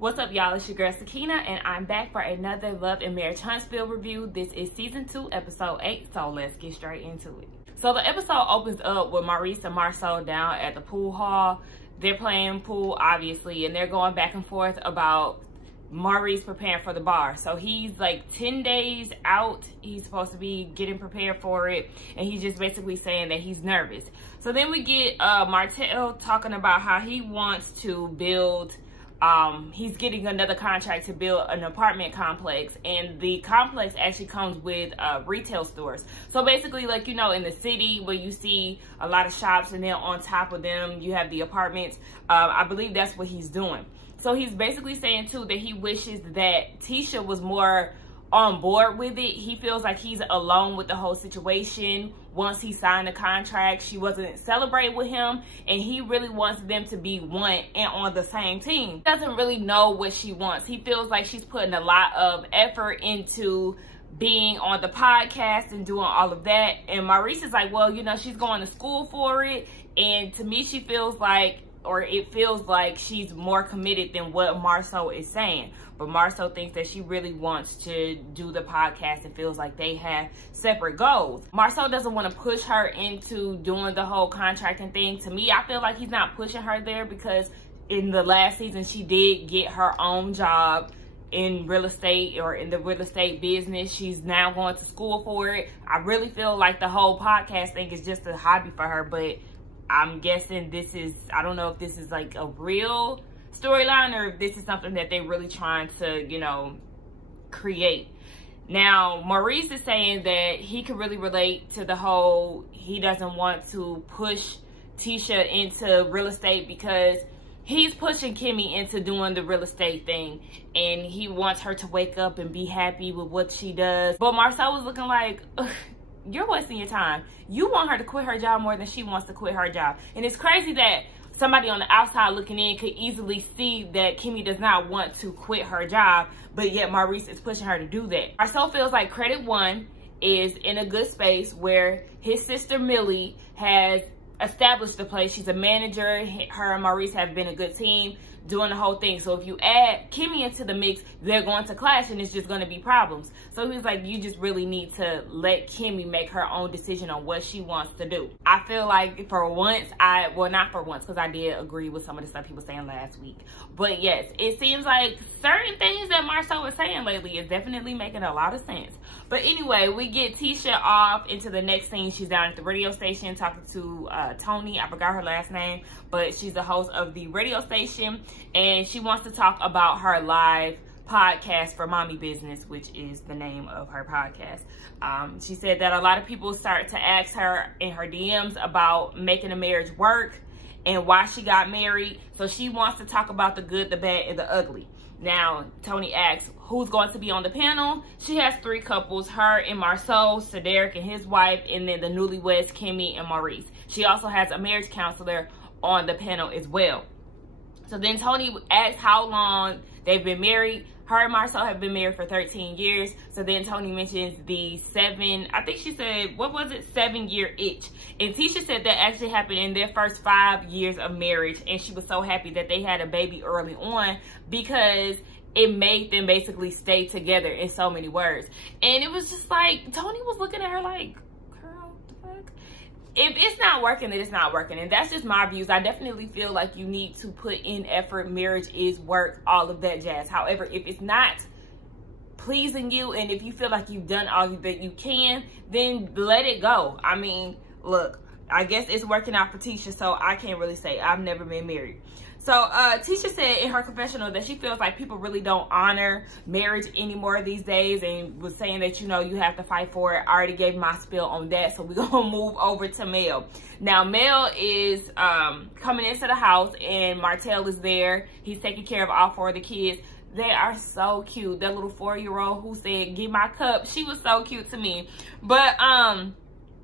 What's up, y'all? It's your girl Sakina, and I'm back for another Love and Marriage Huntsville review. This is season 2, episode 8, so let's get straight into it. So the episode opens up with Maurice and Marcel down at the pool hall. They're playing pool, obviously, and they're going back and forth about Maurice preparing for the bar. So he's like 10 days out. He's supposed to be getting prepared for it, and he's just basically saying that he's nervous. So then we get Martel talking about how he wants to build he's getting another contract to build an apartment complex, and the complex actually comes with retail stores. So basically, like, you know, in the city where you see a lot of shops and then on top of them you have the apartments, I believe that's what he's doing. So he's basically saying too that he wishes that Tisha was more on board with it. He feels like he's alone with the whole situation. Once he signed the contract, she wasn't celebrating with him, and he really wants them to be one and on the same team. He doesn't really know what she wants. He feels like she's putting a lot of effort into being on the podcast and doing all of that, and Maurice is like, well, you know, she's going to school for it, and to me she feels like, or it feels like, she's more committed than what Marcel is saying. But Marcel thinks that she really wants to do the podcast and feels like they have separate goals. Marcel doesn't want to push her into doing the whole contracting thing. To me, I feel like he's not pushing her there, because in the last season she did get her own job in real estate, or in the real estate business. She's now going to school for it. I really feel like the whole podcast thing is just a hobby for her, but I'm guessing this is, I don't know if this is like a real storyline or if this is something that they're really trying to, you know, create. Now, Maurice is saying that he can really relate to the whole, he doesn't want to push Tisha into real estate because he's pushing Kimmy into doing the real estate thing, and he wants her to wake up and be happy with what she does. But Marcel was looking like, ugh, you're wasting your time. You want her to quit her job more than she wants to quit her job. And it's crazy that somebody on the outside looking in could easily see that Kimmy does not want to quit her job, but yet Maurice is pushing her to do that. Marcel feels like Credit One is in a good space where his sister Millie has established the place. She's a manager. Her and Maurice have been a good team doing the whole thing. So if you add Kimmy into the mix, they're going to clash and it's just going to be problems. So he's like, you just really need to let Kimmy make her own decision on what she wants to do. I feel like for once, well, not for once, because I did agree with some of the stuff he was saying last week. But yes, it seems like certain things that Marcel was saying lately is definitely making a lot of sense. But anyway, we get Tisha off into the next scene. She's down at the radio station talking to Tony. I forgot her last name, but she's the host of the radio station, and she wants to talk about her live podcast for Mommy Business, which is the name of her podcast. She said that a lot of people start to ask her in her DMs about making a marriage work and why she got married. So she wants to talk about the good, the bad, and the ugly. Now, Tony asks who's going to be on the panel. She has 3 couples, her and Marcel, Cedric and his wife, and then the newlyweds, Kimmy and Maurice. She also has a marriage counselor on the panel as well. So then Tony asks how long they've been married. Her and Marcel have been married for 13 years. So then Tony mentions the 7, I think she said, what was it? 7-year itch. And Tisha said that actually happened in their first 5 years of marriage. And she was so happy that they had a baby early on because it made them basically stay together in so many words. And it was just like, Tony was looking at her like, girl, the fuck? If it's not working, then it's not working. And that's just my views. I definitely feel like you need to put in effort. Marriage is work, all of that jazz. However, if it's not pleasing you and if you feel like you've done all that you can, then let it go. I mean, look, I guess it's working out for Tisha, so I can't really say. I've never been married. So Tisha said in her confessional that she feels like people really don't honor marriage anymore these days, and was saying that, you know, you have to fight for it. I already gave my spiel on that, so we're gonna move over to Mel. Now Mel is coming into the house and Martel is there. He's taking care of all 4 of the kids. They are so cute. That little 4-year-old who said, "Get my cup," she was so cute to me. But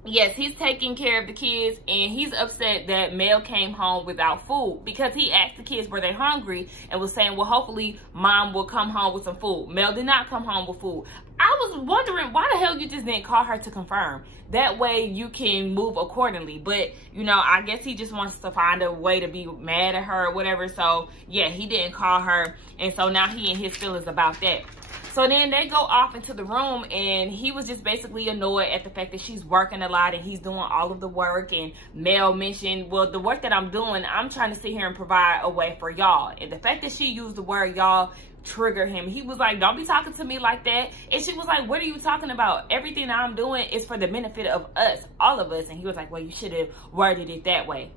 yes, he's taking care of the kids, and he's upset that Mel came home without food because he asked the kids were they hungry and was saying, well, hopefully mom will come home with some food. Mel did not come home with food. I I was wondering why the hell you just didn't call her to confirm. That way you can move accordingly. But, you know, I guess he just wants to find a way to be mad at her or whatever. So, yeah, he didn't call her. And so now he in his feelings about that. So then they go off into the room, and he was just basically annoyed at the fact that she's working a lot and he's doing all of the work. And Mel mentioned, well, the work that I'm doing, I'm trying to sit here and provide a way for y'all. And the fact that she used the word y'all trigger him. He was like, don't be talking to me like that. And she was like, what are you talking about? Everything that I'm doing is for the benefit of us, all of us. And he was like, well, you should have worded it that way.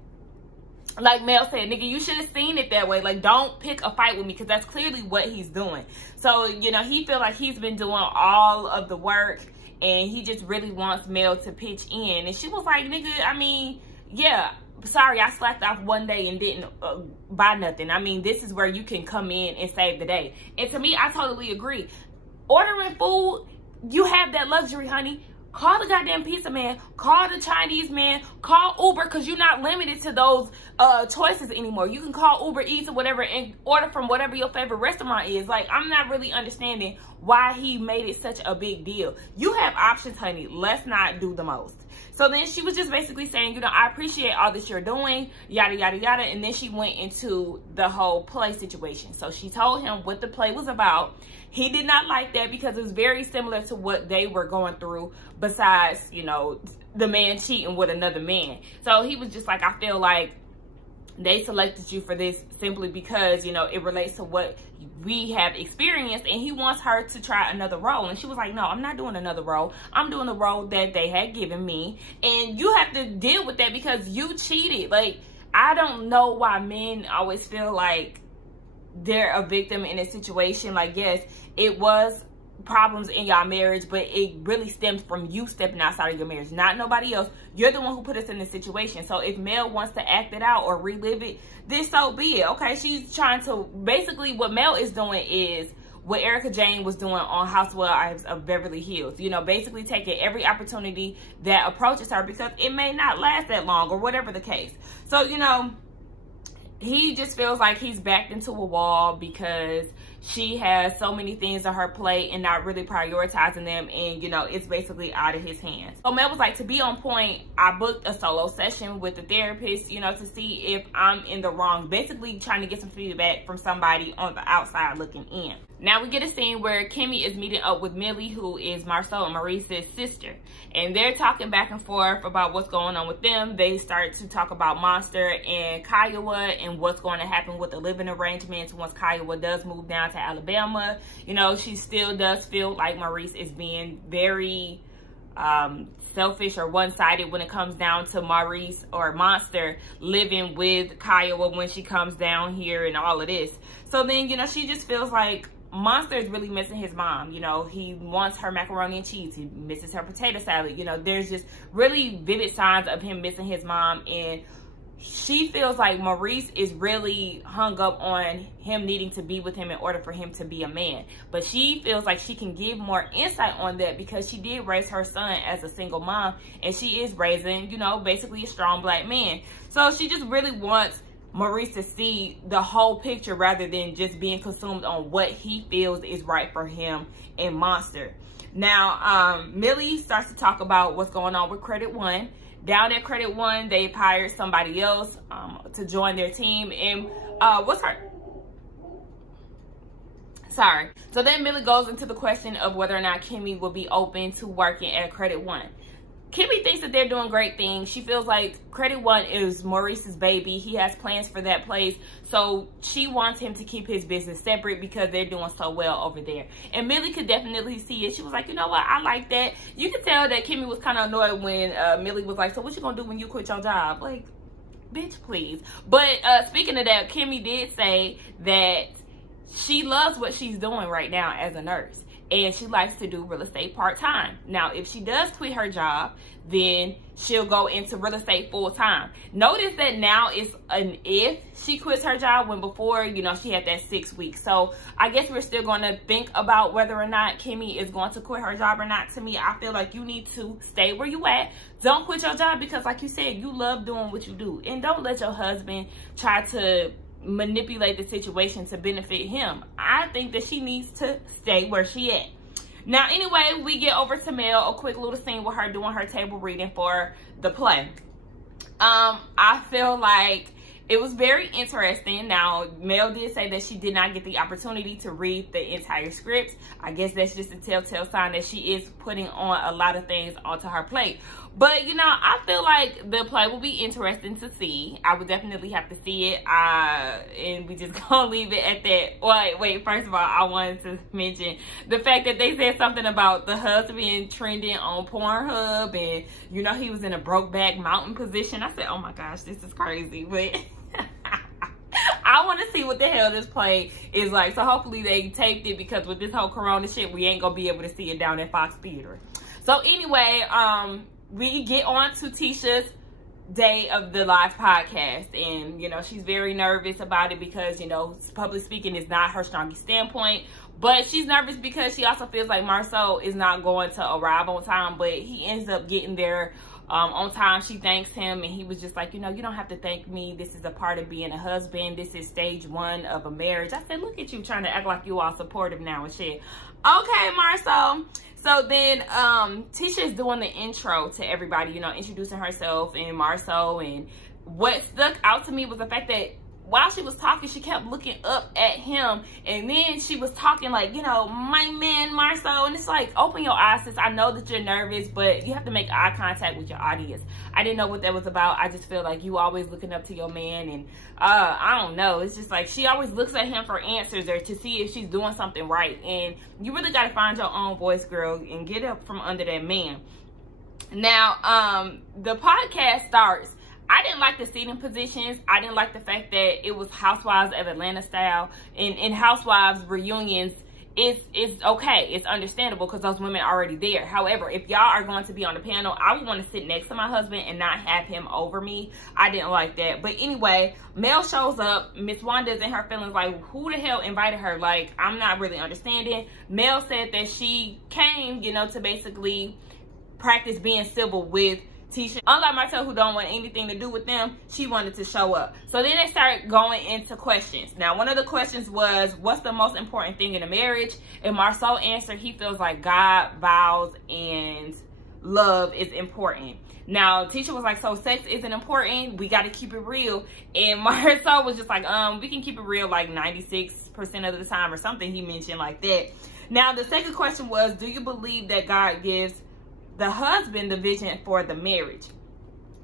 Like Mel said, nigga, you should have seen it that way. Like, don't pick a fight with me, because that's clearly what he's doing. So, you know, he feel like he's been doing all of the work, and he just really wants Mel to pitch in. And she was like, nigga, I mean, yeah, sorry, I slacked off one day and didn't buy nothing. I mean, this is where you can come in and save the day. And to me, I totally agree. Ordering food, you have that luxury, honey. Call the goddamn pizza man. Call the Chinese man. Call Uber, because you're not limited to those choices anymore. You can call Uber Eats or whatever and order from whatever your favorite restaurant is. Like, I'm not really understanding why he made it such a big deal. You have options, honey. Let's not do the most. So then she was just basically saying, you know, I appreciate all that you're doing, yada, yada, yada. And then she went into the whole play situation. So she told him what the play was about. He did not like that, because it was very similar to what they were going through, besides, you know, the man cheating with another man. So he was just like, I feel like they selected you for this simply because, you know, it relates to what we have experienced, and he wants her to try another role. And she was like, no, I'm not doing another role. I'm doing the role that they had given me, and you have to deal with that because you cheated. Like, I don't know why men always feel like they're a victim in a situation. Like, yes, it was problems in y'all marriage, but it really stems from you stepping outside of your marriage, not nobody else. You're the one who put us in this situation. So if Mel wants to act it out or relive it, then so be it. Okay, she's trying to, basically what Mel is doing is what Erica Jane was doing on Housewives of Beverly Hills. You know, basically taking every opportunity that approaches her, because it may not last that long or whatever the case. So, you know, he just feels like he's backed into a wall because she has so many things on her plate and not really prioritizing them, and you know, it's basically out of his hands. So Mel was like, to be on point, I booked a solo session with the therapist, you know, to see if I'm in the wrong, basically trying to get some feedback from somebody on the outside looking in. Now we get a scene where Kimmy is meeting up with Millie, who is Marceau and Maurice's sister, and they're talking back and forth about what's going on with them. They start to talk about Monster and Kiowa and what's going to happen with the living arrangements once Kiowa does move down to Alabama. You know, she still does feel like Maurice is being very selfish or one-sided when it comes down to Maurice or Monster living with Kiowa when she comes down here and all of this. So then, you know, she just feels like Monster is really missing his mom. You know, he wants her macaroni and cheese. He misses her potato salad. You know, there's just really vivid signs of him missing his mom, and she feels like Maurice is really hung up on him needing to be with him in order for him to be a man. But she feels like she can give more insight on that because she did raise her son as a single mom, and she is raising, you know, basically a strong black man. So she just really wants Maurice to see the whole picture rather than just being consumed on what he feels is right for him and Monster. Now, Millie starts to talk about what's going on with Credit One. Down at Credit One, they've hired somebody else to join their team. And what's her... Sorry. So then Millie goes into the question of whether or not Kimmy will be open to working at Credit One. Kimmy thinks that they're doing great things. She feels like Credit One is Maurice's baby. He has plans for that place. So she wants him to keep his business separate because they're doing so well over there. And Millie could definitely see it. She was like, you know what? I like that. You could tell that Kimmy was kind of annoyed when Millie was like, so what you gonna do when you quit your job? Like, bitch, please. But speaking of that, Kimmy did say that she loves what she's doing right now as a nurse, and she likes to do real estate part-time. Now, if she does quit her job, then she'll go into real estate full-time. Notice that now it's an if she quits her job, when before, you know, she had that 6 weeks. So I guess we're still going to think about whether or not Kimmy is going to quit her job or not. To me, I feel like you need to stay where you at. Don't quit your job because, like you said, you love doing what you do. And don't let your husband try to manipulate the situation to benefit him. I think that she needs to stay where she at. Now, anyway, we get over to Mel, a quick little scene with her doing her table reading for the play. I feel like it was very interesting. Now, Mel did say that she did not get the opportunity to read the entire script. I guess that's just a telltale sign that she is putting on a lot of things onto her plate. But, you know, I feel like the play will be interesting to see. I would definitely have to see it. And we just gonna leave it at that. Wait, first of all, I wanted to mention the fact that they said something about the husband trending on Pornhub. And, you know, he was in a Brokeback Mountain position. I said, oh my gosh, this is crazy. But I want to see what the hell this play is like. So hopefully they taped it, because with this whole corona shit, we ain't gonna be able to see it down at Fox Theater. So anyway, we get on to Tisha's day of the live podcast, and you know, she's very nervous about it because, you know, public speaking is not her strongest standpoint. But she's nervous because she also feels like Marceau is not going to arrive on time, but he ends up getting there on time. She thanks him, and he was just like, you know, you don't have to thank me. This is a part of being a husband. This is stage 1 of a marriage. I said, look at you trying to act like you all supportive now and shit. Okay, Marceau. So then Tisha is doing the intro to everybody, you know, introducing herself and Marceau. And what stuck out to me was the fact that while she was talking, she kept looking up at him, and then she was talking like, you know, my man Marceau. And it's like, open your eyes, sis. I know that you're nervous, but you have to make eye contact with your audience. I didn't know what that was about. I just feel like you always looking up to your man, and I don't know, it's just like she always looks at him for answers or to see if she's doing something right. And you really got to find your own voice, girl, and get up from under that man. Now the podcast starts. I didn't like the seating positions. I didn't like the fact that it was Housewives of Atlanta style. In Housewives reunions, it's okay. It's understandable because those women are already there. However, if y'all are going to be on the panel, I would want to sit next to my husband and not have him over me. I didn't like that. But anyway, Mel shows up. Miss Wanda's in her feelings like, who the hell invited her? Like, I'm not really understanding. Mel said that she came, you know, to basically practice being civil with Tisha. Unlike Martell, who don't want anything to do with them, she wanted to show up. So then they started going into questions. Now, one of the questions was, what's the most important thing in a marriage? And Marceau answered, he feels like God, vows, and love is important. Now, Tisha was like, so sex isn't important? We got to keep it real. And Marceau was just like, we can keep it real like 96% of the time or something he mentioned like that. Now, the second question was, do you believe that God gives the husband the vision for the marriage?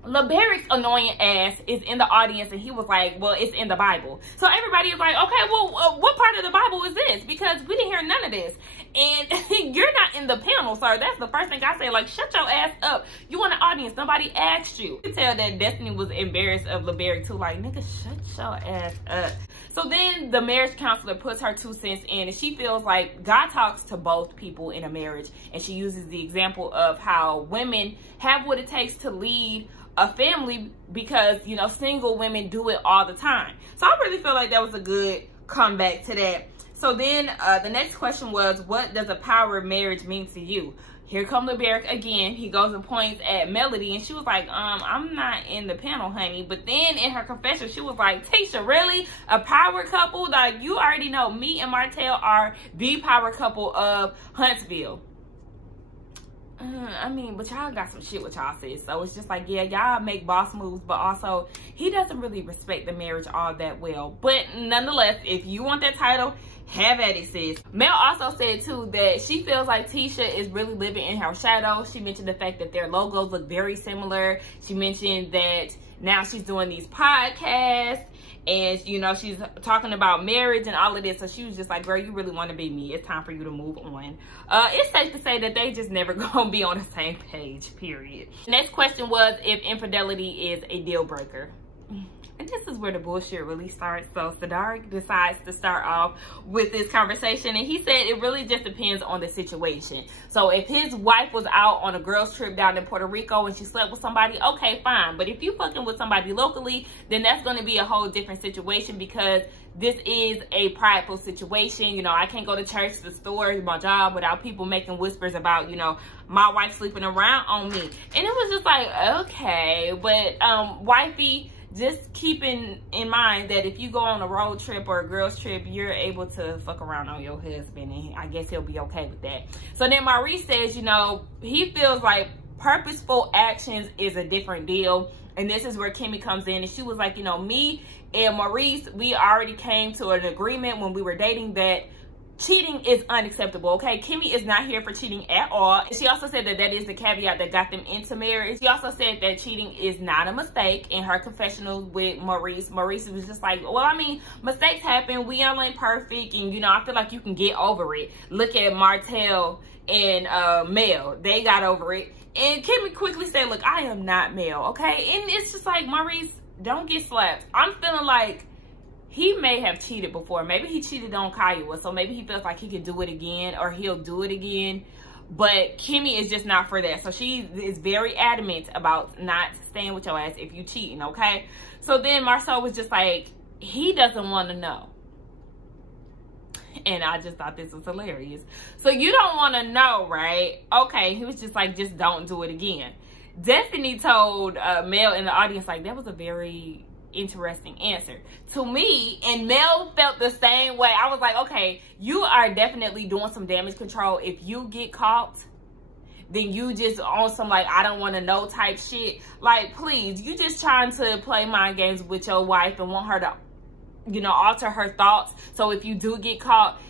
LeBarrick's annoying ass is in the audience, and he was like, well, it's in the Bible. So everybody is like, okay, well, what part of the Bible is this? Because we didn't hear none of this. And you're not in the panel, sir. That's the first thing I say. Like, shut your ass up. You in the audience. Nobody asked you. You can tell that Destiny was embarrassed of LeBarrick too. Like, nigga, shut your ass up. So then the marriage counselor puts her 2 cents in, and she feels like God talks to both people in a marriage. And she uses the example of how women have what it takes to lead a family because, you know, single women do it all the time. So I really feel like that was a good comeback to that. So then the next question was, what does a power marriage mean to you? Here comes LeBarrick again. He goes and points at Melody, and she was like, I'm not in the panel, honey. But then in her confession, she was like, Tisha, really? A power couple? Like, you already know me and Martell are the power couple of Huntsville. I mean, but y'all got some shit with y'all, sis. So it's just like, yeah, y'all make boss moves, but also he doesn't really respect the marriage all that well. But nonetheless, if you want that title, have at it, sis. Mel also said too that she feels like Tisha is really living in her shadow. She mentioned the fact that their logos look very similar. She mentioned that now she's doing these podcasts, and, you know, she's talking about marriage and all of this. So she was just like, girl, you really want to be me. It's time for you to move on. It's safe to say that they just never gonna be on the same page, period. Next question was if infidelity is a deal breaker. And this is where the bullshit really starts. So Sadar decides to start off with this conversation, and he said it really just depends on the situation. So if his wife was out on a girls trip down in Puerto Rico and she slept with somebody, okay, fine. But if you fucking with somebody locally, then that's going to be a whole different situation, because this is a prideful situation. You know, I can't go to church, the store, my job without people making whispers about, you know, my wife sleeping around on me. And it was just like, okay, but wifey, just keeping in mind that if you go on a road trip or a girls trip, you're able to fuck around on your husband, and I guess he'll be okay with that. So then Maurice says, you know, he feels like purposeful actions is a different deal. And this is where Kimmy comes in, and she was like, you know, me and Maurice, we already came to an agreement when we were dating that cheating is unacceptable, okay? Kimmy is not here for cheating at all. And she also said that that is the caveat that got them into marriage. She also said that cheating is not a mistake in her confessional with Maurice. Maurice was just like, well, I mean, mistakes happen. We all ain't perfect. And, you know, I feel like you can get over it. Look at Martell and Mel. They got over it. And Kimmy quickly said, look, I am not Mel, okay? And it's just like, Maurice, don't get slapped. I'm feeling like he may have cheated before. Maybe he cheated on Kiowa, so maybe he feels like he can do it again, or he'll do it again. But Kimmy is just not for that. So she is very adamant about not staying with your ass if you cheating, okay? So then Marcel was just like, he doesn't want to know. And I just thought this was hilarious. So you don't want to know, right? Okay, he was just like, just don't do it again. Destiny told Mel in the audience, like, that was a very interesting answer to me, and Mel felt the same way. I was like, okay, you are definitely doing some damage control. If you get caught, then you just on some like I don't want to know type shit. Like, please, you just trying to play mind games with your wife and want her to, you know, alter her thoughts, so if you do get caught,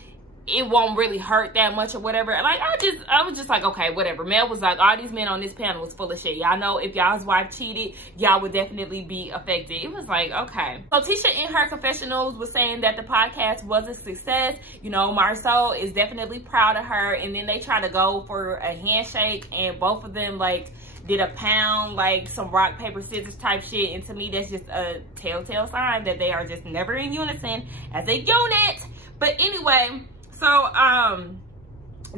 it won't really hurt that much or whatever. Like, I was just like, okay, whatever. Mel was like, all these men on this panel was full of shit. Y'all know if y'all's wife cheated, y'all would definitely be affected. It was like, okay. So Tisha in her confessionals was saying that the podcast was a success. You know, Marcel is definitely proud of her. And then they try to go for a handshake, and both of them like did a pound, like some rock, paper, scissors type shit. And to me, that's just a telltale sign that they are just never in unison as a unit. But anyway, so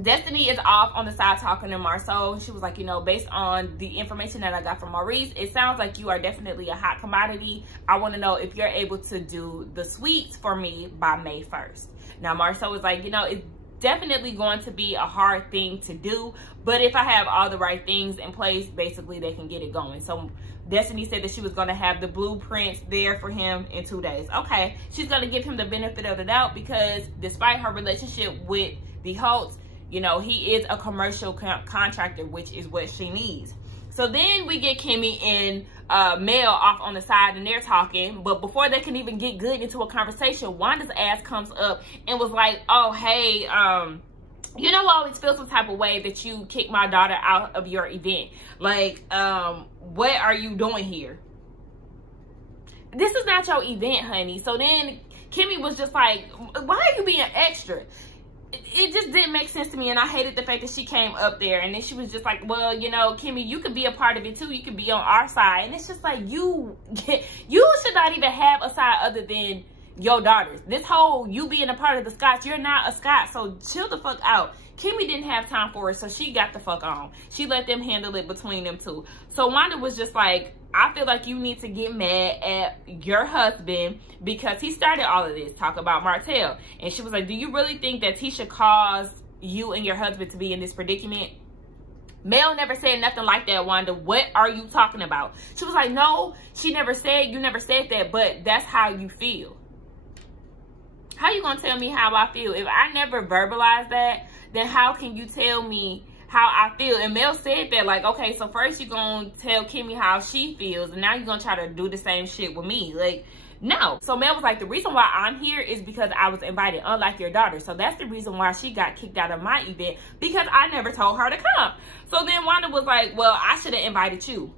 Destiny is off on the side talking to Marcel. She was like, you know, based on the information that I got from Maurice, it sounds like you are definitely a hot commodity. I want to know if you're able to do the sweets for me by May 1st. Now Marcel was like, you know, it's definitely going to be a hard thing to do, but if I have all the right things in place, basically they can get it going. So Destiny said that she was going to have the blueprints there for him in 2 days. Okay, she's going to give him the benefit of the doubt, because despite her relationship with the Holtz, you know, he is a commercial contractor, which is what she needs. So then we get Kimmy and Mel off on the side, and they're talking. But before they can even get good into a conversation, Wanda's ass comes up and was like, oh, hey, you know, I always feel some type of way that you kicked my daughter out of your event. Like, what are you doing here? This is not your event, honey. So then Kimmy was just like, why are you being extra? It just didn't make sense to me, and I hated the fact that she came up there, and then she was just like, well, you know, Kimmy, you could be a part of it too. You could be on our side. And it's just like, you should not even have a side other than your daughters. This whole you being a part of the Scotts, you're not a Scott, so chill the fuck out. Kimmy didn't have time for it, so she got the fuck on. She let them handle it between them two. So Wanda was just like, I feel like you need to get mad at your husband because he started all of this, talk about Martell. And she was like, do you really think that Tisha caused you and your husband to be in this predicament? Mel never said nothing like that, Wanda. What are you talking about? She was like, no, she never said, you never said that, but that's how you feel. How you gonna tell me how I feel? If I never verbalized that, then how can you tell me how I feel? And Mel said that, like, okay, so first you're gonna tell Kimmy how she feels, and now you're gonna try to do the same shit with me. Like, no. So Mel was like, the reason why I'm here is because I was invited, unlike your daughter. So that's the reason why she got kicked out of my event, because I never told her to come. So then Wanda was like, well, I should have invited you.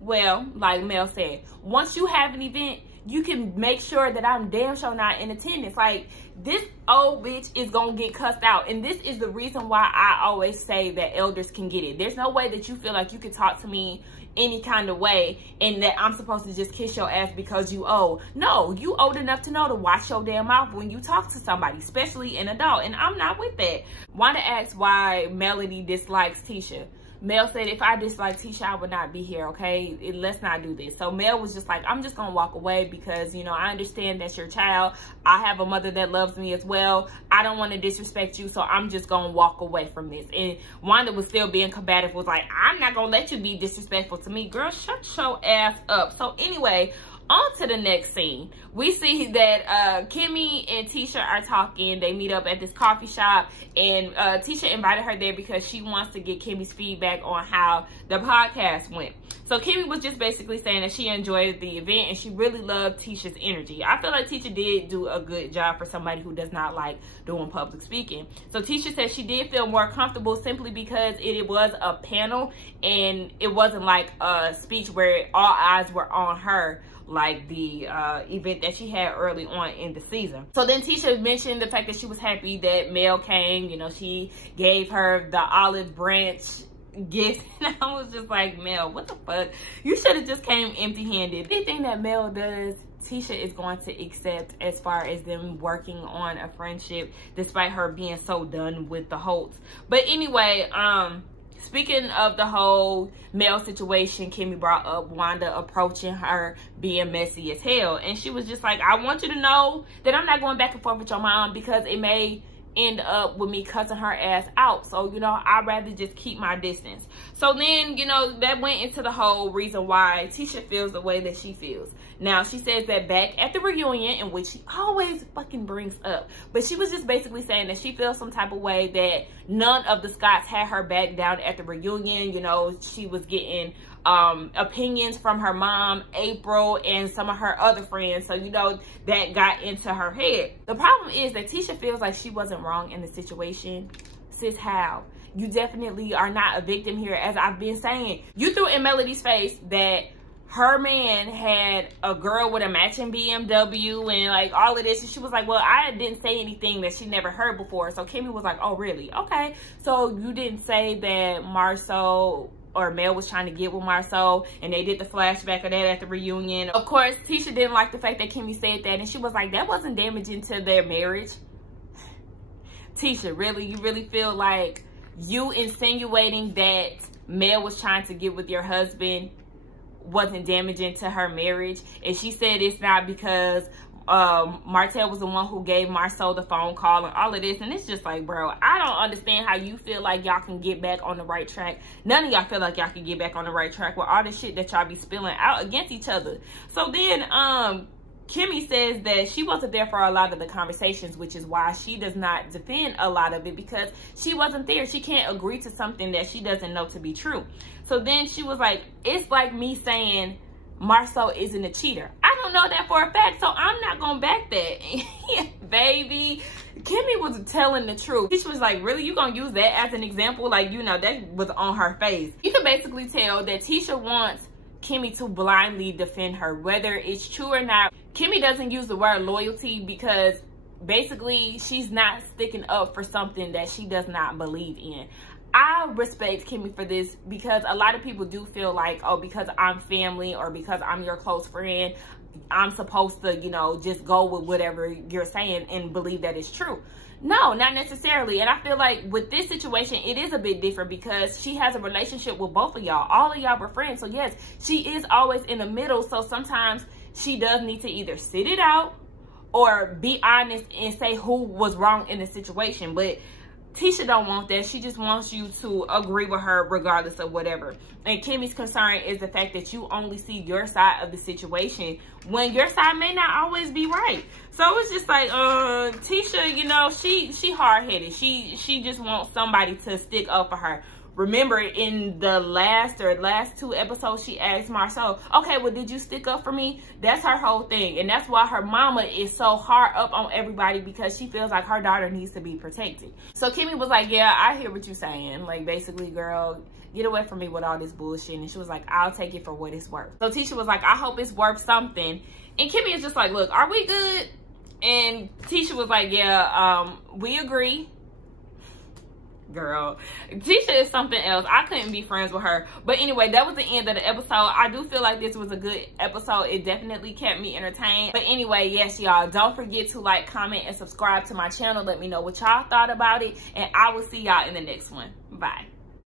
Well, like Mel said, once you have an event, you can make sure that I'm damn sure not in attendance. Like, this old bitch is gonna get cussed out. And this is the reason why I always say that elders can get it. There's no way that you feel like you can talk to me any kind of way and that I'm supposed to just kiss your ass because you old. No, you old enough to know to watch your damn mouth when you talk to somebody, especially an adult. And I'm not with that. Wanda asked why Melody dislikes Tisha. Mel said, if I dislike Tisha, I would not be here, okay? Let's not do this. So Mel was just like, I'm just going to walk away because, you know, I understand that's your child. I have a mother that loves me as well. I don't want to disrespect you, so I'm just going to walk away from this. And Wanda was still being combative, was like, I'm not going to let you be disrespectful to me. Girl, shut your ass up. So anyway, On to the next scene. We see that Kimmy and Tisha are talking. They meet up at this coffee shop, and Tisha invited her there because she wants to get Kimmy's feedback on how the podcast went. So Kimmy was just basically saying that she enjoyed the event and she really loved Tisha's energy. I feel like Tisha did do a good job for somebody who does not like doing public speaking. So Tisha said she did feel more comfortable simply because it was a panel and it wasn't like a speech where all eyes were on her, like the event that she had early on in the season. So then Tisha mentioned the fact that she was happy that Mel came. You know, she gave her the olive branch gift. And I was just like, Mel, what the fuck? You should have just came empty-handed. Anything that Mel does, Tisha is going to accept as far as them working on a friendship, despite her being so done with the Holtz. But anyway, speaking of the whole Mel situation, Kimmy brought up Wanda approaching her being messy as hell. And she was just like, I want you to know that I'm not going back and forth with your mom because it may end up with me cussing her ass out. So, you know, I'd rather just keep my distance. So then, you know, that went into the whole reason why Tisha feels the way that she feels. Now, she says that back at the reunion, in which she always fucking brings up, but she was just basically saying that she feels some type of way that none of the Scotts had her back down at the reunion. You know, she was getting opinions from her mom, April, and some of her other friends. So, you know, that got into her head. The problem is that Tisha feels like she wasn't wrong in the situation. Sis, how? You definitely are not a victim here. As I've been saying, you threw in Melody's face that her man had a girl with a matching BMW and like all of this, and she was like, well, I didn't say anything that she never heard before. So Kimmy was like, oh really? Okay, so you didn't say that Marceau or Mel was trying to get with Marceau, and they did the flashback of that at the reunion. Of course, Tisha didn't like the fact that Kimmy said that, and she was like, that wasn't damaging to their marriage. Tisha, really? You really feel like you insinuating that Mel was trying to get with your husband wasn't damaging to her marriage? And she said it's not because Martell was the one who gave Marceau the phone call and all of this. And it's just like, bro, I don't understand how you feel like y'all can get back on the right track. None of y'all feel like y'all can get back on the right track with all the shit that y'all be spilling out against each other. So then Kimmy says that she wasn't there for a lot of the conversations, which is why she does not defend a lot of it, because she wasn't there. She can't agree to something that she doesn't know to be true. So then she was like, it's like me saying Marceau isn't a cheater. I don't know that for a fact, so I'm not gonna back that. Yeah, baby, Kimmy was telling the truth. She was like, really, you gonna use that as an example? Like, you know, that was on her face. You can basically tell that Tisha wants Kimmy to blindly defend her, whether it's true or not. Kimmy doesn't use the word loyalty because basically she's not sticking up for something that she does not believe in. I respect Kimmy for this because a lot of people do feel like, oh, because I'm family or because I'm your close friend, I'm supposed to, you know, just go with whatever you're saying and believe that it's true. No, not necessarily. And I feel like with this situation, it is a bit different because she has a relationship with both of y'all. All of y'all were friends. So yes, she is always in the middle. So sometimes she does need to either sit it out or be honest and say who was wrong in the situation. But Tisha don't want that. She just wants you to agree with her regardless of whatever. And Kimmy's concern is the fact that you only see your side of the situation when your side may not always be right. So it's just like, Tisha, you know, she hard-headed. She just wants somebody to stick up for her. Remember, in the last two episodes, she asked Marceau, okay, well, did you stick up for me? That's her whole thing. And that's why her mama is so hard up on everybody, because she feels like her daughter needs to be protected. So Kimmy was like, yeah, I hear what you're saying. Like, basically, girl, get away from me with all this bullshit. And she was like, I'll take it for what it's worth. So Tisha was like, I hope it's worth something. And Kimmy is just like, look, are we good? And Tisha was like, yeah, we agree. Girl, Tisha is something else. I couldn't be friends with her. But anyway, that was the end of the episode. I do feel like this was a good episode. It definitely kept me entertained. But anyway, yes, y'all, don't forget to like, comment, and subscribe to my channel. Let me know what y'all thought about it. And I will see y'all in the next one. Bye.